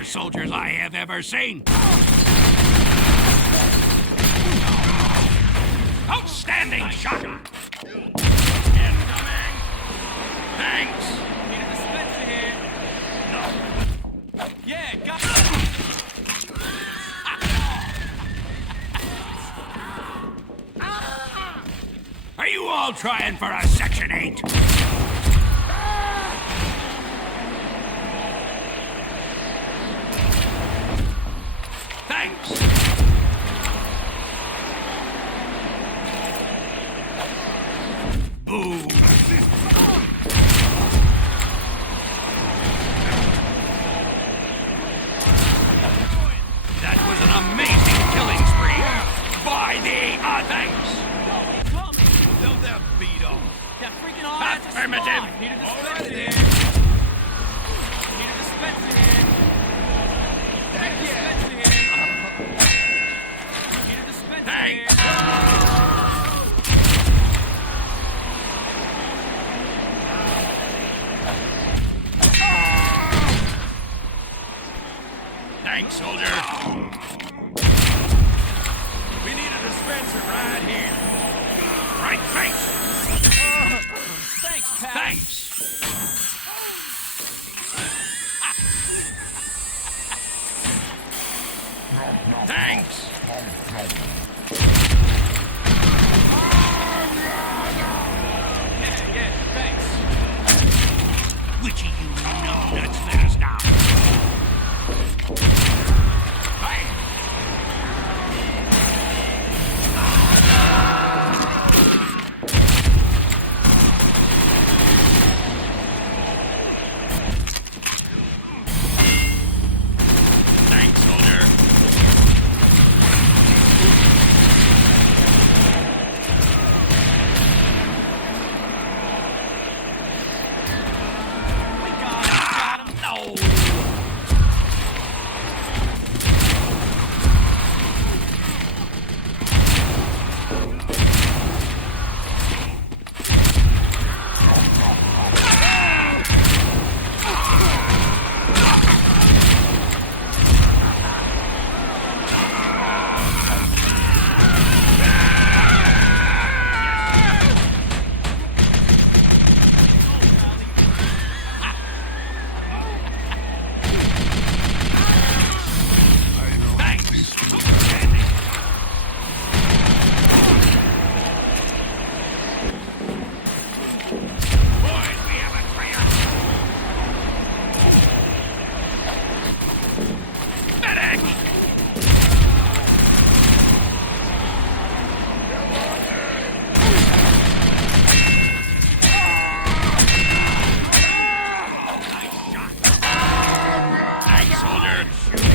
for soldiers I have ever seen. Outstanding shot! Incoming! Thanks! Need a dispenser here. No. Yeah, got Are you all trying for a Section 8? Thanks! Boom! That was an amazing killing spree! By the thanks! coming. Don't that beat off. That freaking hard ass is Affirmative. smart. Need a Alrighty dispenser then. here. Need a dispenser here. Heck Need a yeah. dispenser here. Need a dispenser Thanks. here. Thanks, soldier! We need a dispenser right here. Right face! Thanks, pal. Thanks! Thanks! Yeah, thanks. Which of you numbnuts let us down? Hey! Thanks, soldier! We got him. No! Thanks! Outstanding. Boys, we have a trail! Medic! Nice shot! Thanks, soldier!